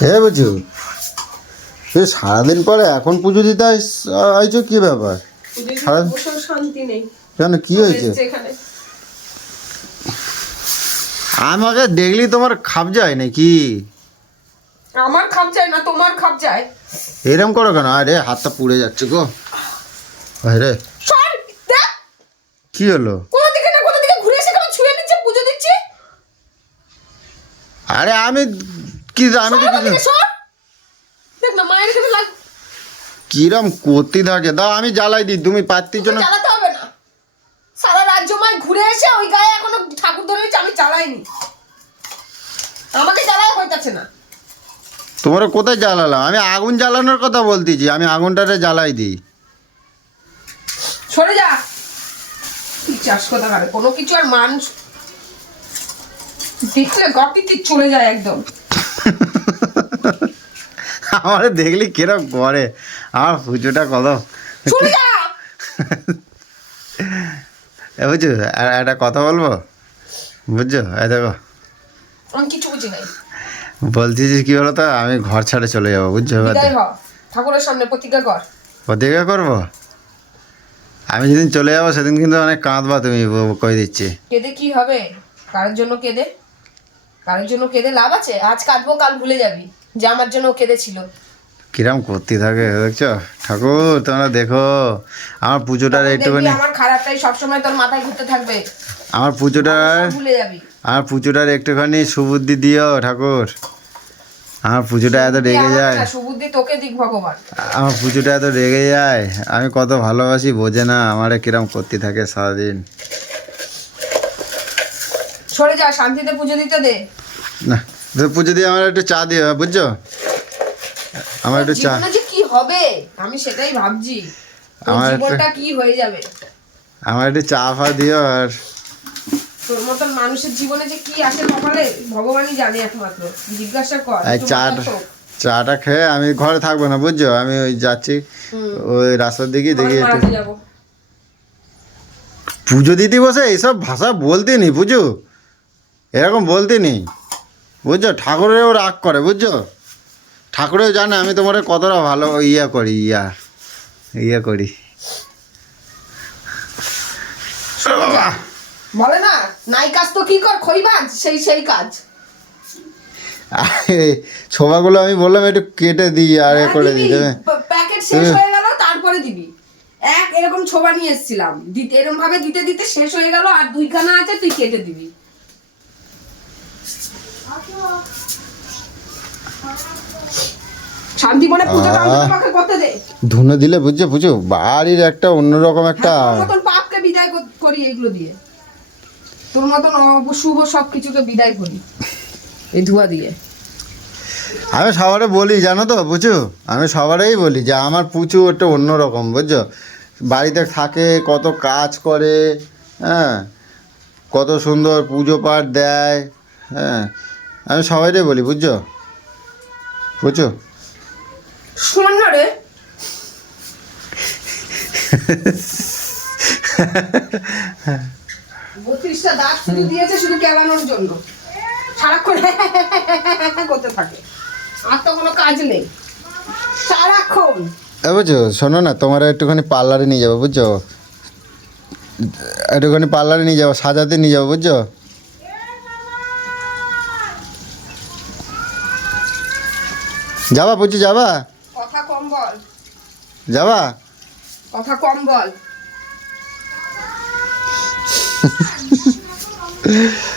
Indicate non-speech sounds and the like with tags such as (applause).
হে বুঝু তুই সারাদিন পরে এখন পুজো দিতে আইছো কি ব্যাপার? শান্তি নেই। কেন কি হয়েছে? আমাকে দেখলি তোমার খাপ যায় নাকি? আমার খাপ যায় না তোমার খাপ যায়? এরম করো কেন? আরে হাতটা পুড়ে যাচ্ছে গো। আরে কি হলো? আরে আমি কি আমি তো কিছু দেখ না মায়ের লাগ কিরম করতে থাকে। দাও আমি জ্বালাই দিই তুমি পাত্তির জন্য চালাতে হবে না। সারা রাজ্য মায় ঘুরে এসে ওই গায়ে এখনও ঠাকুর ধরে আমি চালাইনি আমাকে হইতাছে না। তোমার কোথায় জ্বালালাম? আমি আগুন জ্বালানোর কথা বলতেছি আমি আগুনটারে জ্বালাই দিই। সরে যা। কি চাষ কথা পারে কোনো কিছু আর মান দেখলে গটিতে চলে যায় একদম। আমার দেখলি কিরম করে? আমার পুজোটা কত? বুঝছ এ- একটা কথা বলব? বুঝছ? এই দেখো। আমি কিছু বুঝি নাই। বলছি যে কি বলো তো আমি ঘর ছাড়ে চলে যাব বুঝছ? ঠাকুরের সামনে প্রতিজ্ঞা কর। প্রতিজ্ঞা করব? আমি যেদিন চলে যাব সেদিন কিন্তু অনেক কাঁদবা তুমি কই দিচ্ছি। কেঁদে কি হবে? কারোর জন্য কেঁদে? কারোর জন্য কেঁদে লাভ আছে? আজ কাঁদবো কাল ভুলে যাবি। যে আমার জন্য কেঁদেছিল। কিরম করতে থাকে দেখছ? ঠাকুর তোমরা দেখো আমার পুজোটার একটুখানি আমার খারাপটাই সবসময় তোর মাথায় ঘুরতে থাকবে। আমার পুজোটার ভুলে যাবি। আমার পুজোটার একটুখানি সুবুদ্ধি দিও ঠাকুর। আমার পুজোটা এত রেগে যায়। সুবুদ্ধি তোকে দিক ভগবান। আমার পুজোটা এত রেগে যায় আমি কত ভালোবাসি বোঝে না আমারে কিরম করতে থাকে সারাদিন। সরে যা শান্তিতে পুজো দিতে দে। না। পুজো দিয়ে আমার একটু চা দিও বুঝছ? আমার একটু চা যে কি হবে? আমি সেটাই ভাবছি। আমার জীবনটা কি হয়ে যাবে? আমার একটু চা ফা দিও আর তোর মতন মানুষের জীবনে যে কি আসে কপালে ভগবানই জানে একমাত্র। জিজ্ঞাসা কর এই চাটা খেয়ে আমি ঘরে থাকব না বুঝছ? আমি ওই যাচ্ছি ওই রাস্তার দিকে দেখি পুজো দিদি বসে এইসব ভাষা বলতে নি বুঝো এরকম বলতে নি। বুঝছ? ঠাকুরেও রাগ করে বুঝছ? ঠাকুরেও জানে আমি তোমার কতটা ভালো ইয়া করি ইয়া ইয়া করি। বাবা! বলে না নাই কাজ তো কি কর খইবাজ সেই সেই কাজ। ছোবাগুলো আমি বললাম একটু কেটে দিই আর এ করে দিই প্যাকেট শেষ হয়ে গেল তারপরে দিবি। এক এরকম ছোবা নিয়ে এসেছিলাম। দিতে এরকম ভাবে দিতে দিতে শেষ হয়ে গেল আর দুইখানা আছে তুই কেটে দিবি। করতে দে। ধুনে দিলে বুঝছ বুঝছ? বাড়ির একটা অন্যরকম একটা হ্যাঁ, মতন পাপকে বিদায় করি এগুলো দিয়ে। তোর মতন সব কিছুকে বিদায় করি এই ধোয়া দিয়ে। আমি সবারে বলি জানো তো বুঝছ? আমি সবারই বলি যে আমার পুচু একটা অন্যরকম বুঝছ? বাড়িতে থাকে কত কাজ করে হ্যাঁ? কত সুন্দর পুজো পাঠ দেয় হ্যাঁ? আমি সবাইটাই বলি বুঝছ? বুঝছ? শোন না রে। বত্রিশটা দাঁত শুধু দিয়েছে শুধু কেলানোর জন্য। সারাক্ষণ করতে থাকে। আর তো কোনো কাজ নেই। সারাক্ষণ। বুঝছ শোনো না তোমার একটুখানি পার্লারে নিয়ে যাব বুঝছ? একটুখানি পার্লারে নিয়ে যাব সাজাতে নিয়ে যাব বুঝছ? যাবা বুঝছ যাবা? কথা কম বল। যাবা? কথা কম বল। (laughs)